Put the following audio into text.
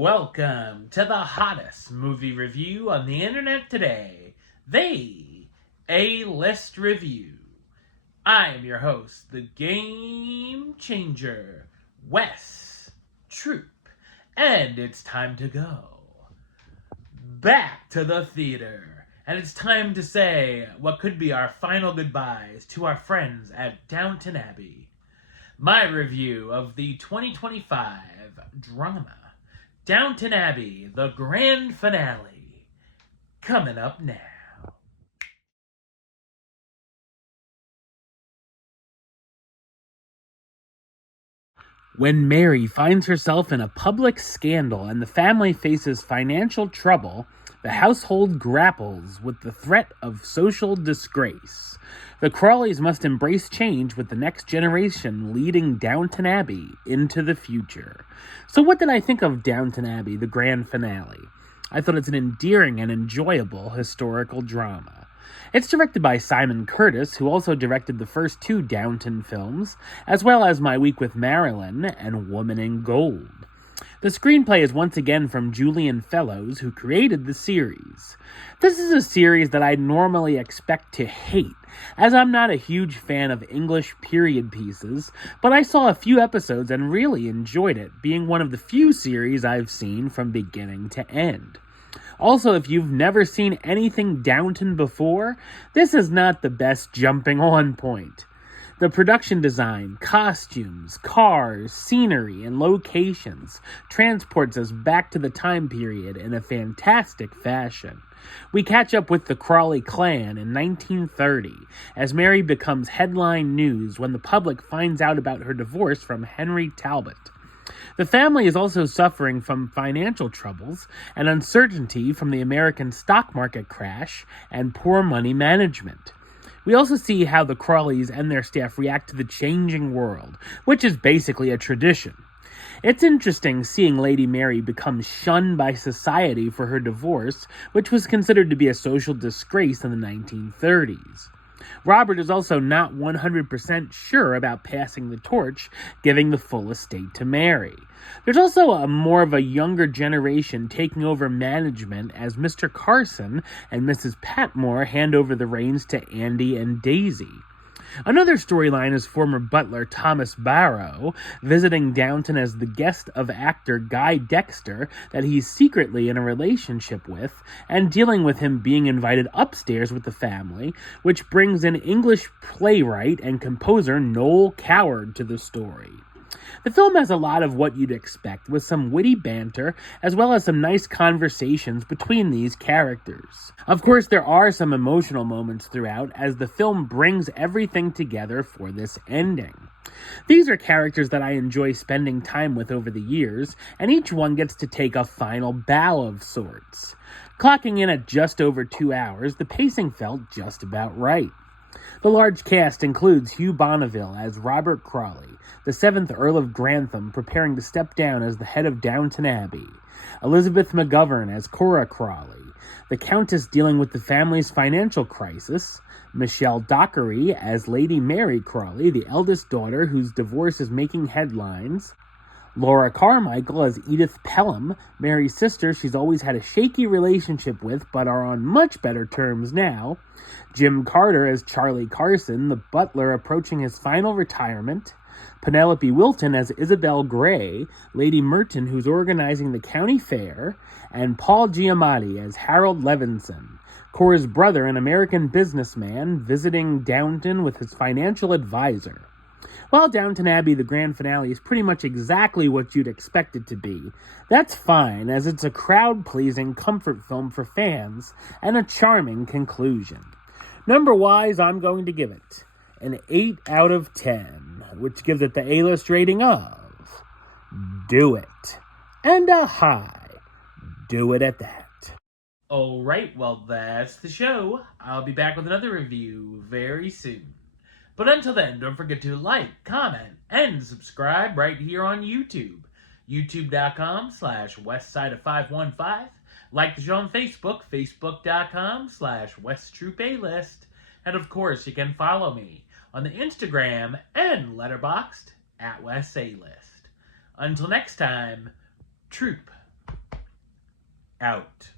Welcome to the hottest movie review on the internet today, the A-List Review. I am your host, the Game Changer, Wes Troop, and it's time to go back to the theater. And it's time to say what could be our final goodbyes to our friends at Downton Abbey. My review of the 2025 drama Downton Abbey, the grand finale, coming up now. When Mary finds herself in a public scandal and the family faces financial trouble, the household grapples with the threat of social disgrace. The Crawleys must embrace change with the next generation leading Downton Abbey into the future. So what did I think of Downton Abbey, the grand finale? I thought it's an endearing and enjoyable historical drama. It's directed by Simon Curtis, who also directed the first two Downton films, as well as My Week with Marilyn and Woman in Gold. The screenplay is once again from Julian Fellowes, who created the series. This is a series that I'd normally expect to hate, as I'm not a huge fan of English period pieces, but I saw a few episodes and really enjoyed it, being one of the few series I've seen from beginning to end. Also, if you've never seen anything Downton before, this is not the best jumping on point. The production design, costumes, cars, scenery, and locations transports us back to the time period in a fantastic fashion. We catch up with the Crawley clan in 1930 as Mary becomes headline news when the public finds out about her divorce from Henry Talbot. The family is also suffering from financial troubles and uncertainty from the American stock market crash and poor money management. We also see how the Crawleys and their staff react to the changing world, which is basically a tradition. It's interesting seeing Lady Mary become shunned by society for her divorce, which was considered to be a social disgrace in the 1930s. Robert is also not 100% sure about passing the torch, giving the full estate to Mary. There's also more of a younger generation taking over management as Mr. Carson and Mrs. Patmore hand over the reins to Andy and Daisy. Another storyline is former butler Thomas Barrow visiting Downton as the guest of actor Guy Dexter that he's secretly in a relationship with, and dealing with him being invited upstairs with the family, which brings in English playwright and composer Noel Coward to the story. The film has a lot of what you'd expect, with some witty banter, as well as some nice conversations between these characters. Of course, there are some emotional moments throughout, as the film brings everything together for this ending. These are characters that I enjoy spending time with over the years, and each one gets to take a final bow of sorts. Clocking in at just over 2 hours, the pacing felt just about right. The large cast includes Hugh Bonneville as Robert Crawley, the 7th Earl of Grantham preparing to step down as the head of Downton Abbey, Elizabeth McGovern as Cora Crawley, the Countess dealing with the family's financial crisis, Michelle Dockery as Lady Mary Crawley, the eldest daughter whose divorce is making headlines, Laura Carmichael as Edith Pelham, Mary's sister she's always had a shaky relationship with but are on much better terms now, Jim Carter as Charlie Carson, the butler approaching his final retirement, Penelope Wilton as Isabel Gray, Lady Merton who's organizing the county fair, and Paul Giamatti as Harold Levinson, Cora's brother, an American businessman, visiting Downton with his financial advisor. While Downton Abbey, the grand finale, is pretty much exactly what you'd expect it to be, that's fine, as it's a crowd-pleasing comfort film for fans and a charming conclusion. Number-wise, I'm going to give it an 8 out of 10, which gives it the A-list rating of do it, and a high do it at that. Alright, well that's the show. I'll be back with another review very soon. But until then, don't forget to like, comment, and subscribe right here on YouTube. YouTube.com/Westside515. Like the show on Facebook, Facebook.com/WestTroopAlist. And of course, you can follow me on the Instagram and Letterboxd @WesAlist. Until next time, Troop. out.